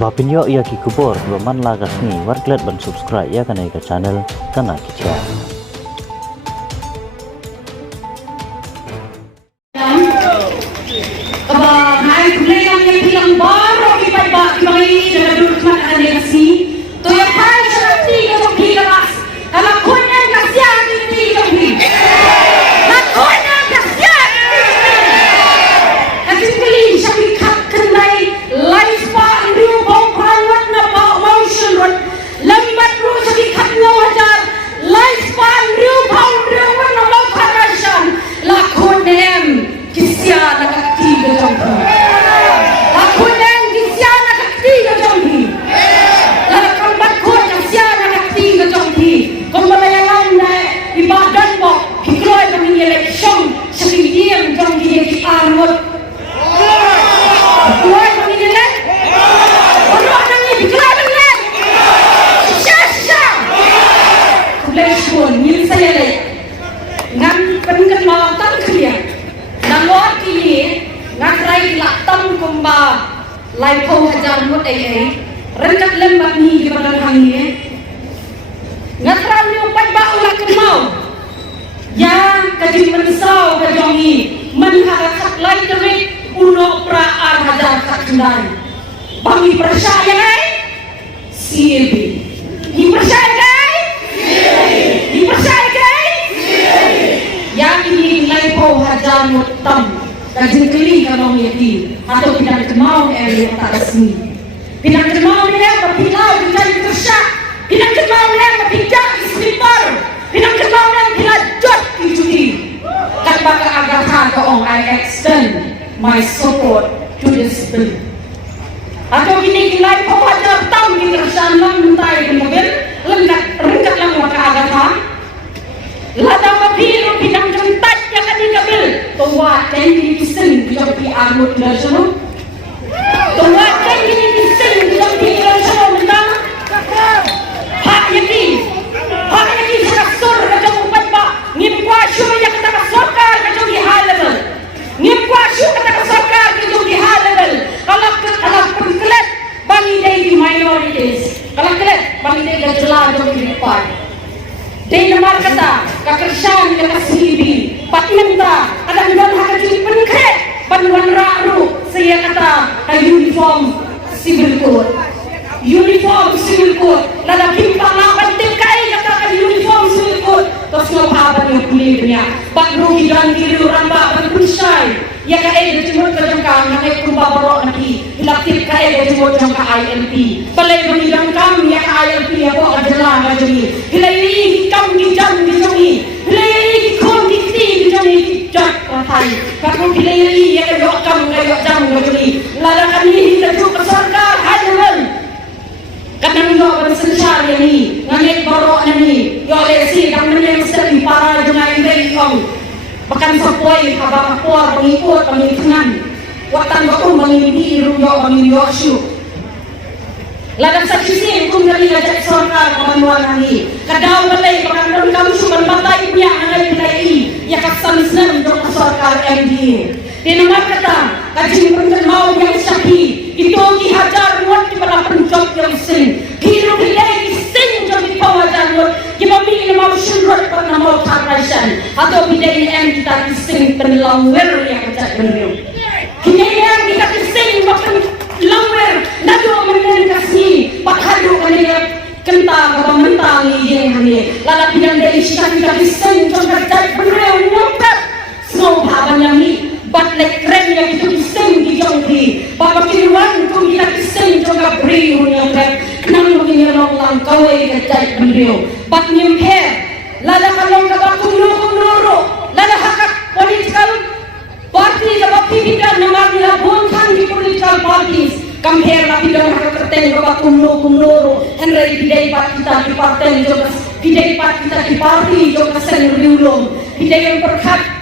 Bapinyo ia ki kubor baman lagas ni warklet ban subscribe ya kana ika channel kana kicha. Aba hai kulay lang yung bilang baro ipaiba ibangay na dulot man anesi to yung pai sa tiga ng bilas ala kunya kasya hindi yung bi la kunya kasya kasi kali siya bikat kanay life pa new bong pranwat na motion rot lambat ro sa bikat na wajar life pa new bong pranwat na motion la kunya kisya nakaktiga jong aku nang kisya nakaktiga jong la kambat ko kisya nakaktiga jong kung malayalan na ibadan mo hikloy ng eleksyon sa kiyem jong di armot hikloy ng eleksyon ano nang hikloy ng siya eleksyon yun sa yale ngam pengen mawatan kalian nangot kini nakrai latam kumba laipo hajar mut ai renkat lembat ni di badan hangi ngatran ni upat ba ulah kemau ya kajing mensau kajongi menharakat lai terik uno pra ar hajar kakndai bangi percaya ai CLB ni percaya ai ni percaya ai yang ini laipo hajar mutam kajing keli kalau yati atau pinang kemau yang tak resmi pinang kemau yang berpilau menjadi tersak pinang kemau yang berpijak istighfar pinang kemau yang dilajat ijudi kan baka agama kaong I extend my support to this bill atau gini nilai hajar tam di tersan lang mentai mobil lengkap lang maka agama ladang mabilo pinang kentat yang ketiga bil tuwa dan ini kiseng bijak pi armut nasional tuwa dan ini kiseng bijak pi nasional mentang hak yaki sudah sur kajang upat ba ngip kwasyo yang kata sokar kajang di high level ngip kwasyo kata sokar kajang di high level kalau pengkelet bangi dari minorities kalau kelet bangi dari gajlah kajang di depan day namar kata kakersan ka kasilibi patmenta ada dan hakajin penkre banwan raru saya kata ka uniform civil code lada kimpang laban tikai kata ka uniform civil code tos ngapaban yung kulirnya bagrugi dan diri ramba berkusay ya ka ay jemut ka jangka nanay kumbabaro naki ilaktif ka ay jemut jangka ILP balay bangidang kam ya ka ILP ako adala na jami hilay kam gijam gijongi hilay kon giti gijongi jak patay kapag hilay ya ka kam ngayo jam gajuli lala kami hitajo ka sarkar hadalan kadang yo bersensar ni ngane baro ni yo lesi kang menyang sering para jungai dari ong bahkan sepoi kabang kuar pengikut pengikutan watan baku mengimpi ruyo mengiyosyu ladang saksi kum dari ngajak sorkar kemanuan ni kadau balai bahkan don kamu sukan batai punya ngalai bilai ya kasan senang dok sorkar MD di nomor kata kajing pengen mau yang syahi itu ki hajar muat di pada pencok yang sing hidup bilai sing jadi pawajar muat kita pilih mau syurut pernah mau taraisan atau bilai yang kita sing penlangwer yang kecak beliau kita yang kita sing bahkan langwer nado menen kasih pakhadu kania kentang apa mentang yang ini lala pinang dari kita sing contoh kecak beliau nyopet semua bahaban yang ini batlek keren yang itu kiseng di jongki bapak kiruan kung kita kiseng jongka beri yang keren nang begini lang kawai kecai beliau bat nyemper lala kalong kabak kumnuro lala hakak political party kabak pipidan namar nila bontan di political parties kamher la pidan hakak kerteng kabak kumnuro henry bidai pat kita di partai jongka bidai pat kita di party jongka sen riulong bidai yang perkat